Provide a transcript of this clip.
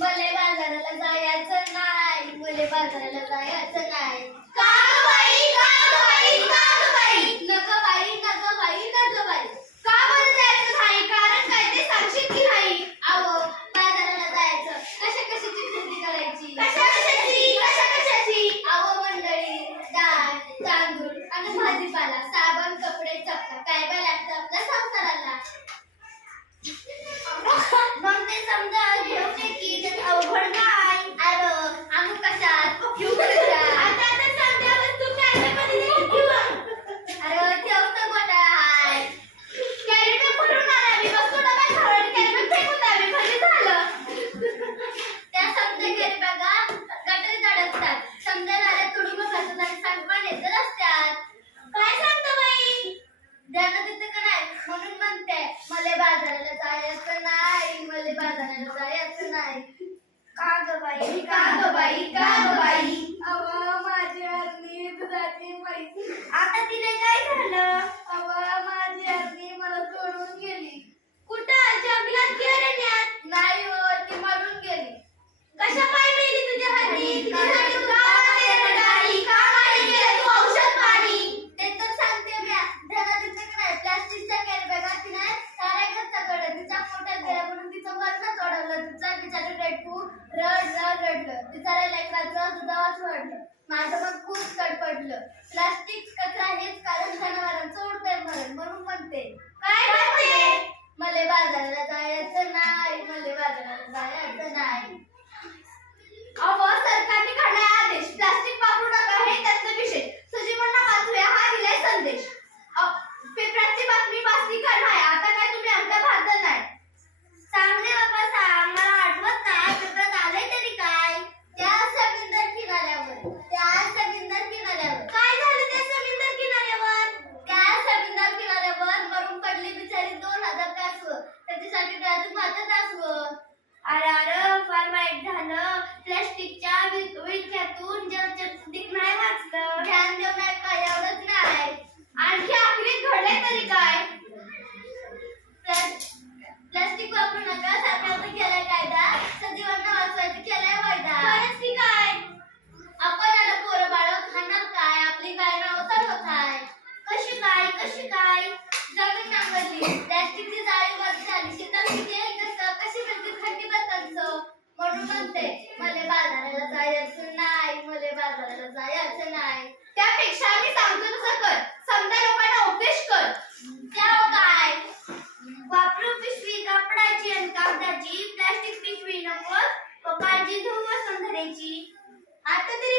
मले बाजाराला जायचं नाही, मले बाजाराला जायचं नाही. का ग बाई, का ग बाई, का ग बाई? नग बाई, नग बाई, नग बाई. का बरं जायचं नाही? कारण काय ते सांगशील की नाही? अहो, बाजाराला जायचं, कशाची खरेदी करायची? कशाची? अहो मंडळी, डाळ, तांदूळ आणि भाजीपाला, साबण, कपडे, चपला काय काय लागतं आपल्या संसाराला. मग ते समजा घेऊन ये की ते अवघड नाही. अरे आणू कशात, घेऊ कशात? आता समजा वस्तू कॅरेटमध्ये नाही घेऊ. अरे ठेवतं गोटा हाय. कॅरेट भरून आणा, मी वस्तू डब्यात ठेवून कॅरेट फेकून द्यावी, म्हणजे झालं. त्या समजा घरी बघा गटारी अडकतात. समजा नाल्यात तुडुंब खातात आणि सांडपाणी येत रस्त्यात. काय सांगतो बाई? ज्यांना तिथं का नाही म्हणून म्हणते मले बाजाराला जायचं नाही, मले बाजाराला जायचं नाही. का ग बाई, का ग बाई, का ग बाई? अवा माझी अर्धी दुधाची म्हैस. आता तिने काय झालं? अवा माझी अर्धी मला सोडून गेली. कुठं? जंगलात की अरण्यात? नाही हो, ती मरून गेली. कशा पाय मेली तुझ्या हाती? तिच्यासाठी तू गावाला गेला नाही. का नाही गेला तू औषध पाणी? ते तर सांगते मी. ज्यांना तिथं का नाही प्लास्टिकच्या कॅरी बॅगा ती नाही साऱ्या घरच्याकडे तिच्या पोटात गेल्या म्हणून तिचं वजन चढवलं. तिचा बिचारी रेटू रडलं. तिचा लेकराचं दुधावाच वाढलं. माझं पण खूप तडपडलं. प्लास्टिक कचरा हेच कारण जनावरांचं उडतंय म्हणून म्हणते. काय म्हणते? मले बाजाराला जायचं नाही, मले बाजाराला जायचं नाही. अहो, सरकारने काढलाय आदेश, प्लास्टिक वापरू नका, हे त्यातलं विशेष. सजीवांना वाचूया हा दिलाय संदेश. पेपराची बातमी वाचली का नाही? आता काय तुम्ही आमच्या भारतात नाही? सांग रे बाबा सांग, मला आठवत नाही. पेपरात आलंय तरी काय? त्या समुद्र किनाऱ्यावर काय झालं त्या समुद्र किनाऱ्यावर? मरून पडली बिचारी 2000 कासवं. त्याच्यासाठी डोळ्यातून वाटत असवं. अरे फार वाईट झालं. प्लास्टिकच्या विळख्यातून जगजगतिक नाही वाचलं. ध्यान देऊ नाही का? एवढंच नाही. आणखी आपली घडले तरी काय? प्लास्टिक वापरू नका सरकारनं केलाय कायदा. सजीवांना वाचवायचं केलाय वायदा. खरंच की काय? आपण आला पोरं बाळ खाणार काय? आपली काय नाव होत आहे. कशी काय? जमीन नांगरली, प्लास्टिकची जाळी वर झाली, शेतातली तेल कसं कशी मिळते खड्डी बसतांचं. म्हणून म्हणते मले बाजाराला जायचं नाही, मले बाजाराला जायचं नाही. त्यापेक्षा मी सांगतो तसं कर. समजा लोकांना उपदेश कर. त्याव काय? वापरू पिशवी कापडाची आणि कागदाची, प्लास्टिक पिशवी नको. काळजी घेऊन वस्तू धरायची. आता तरी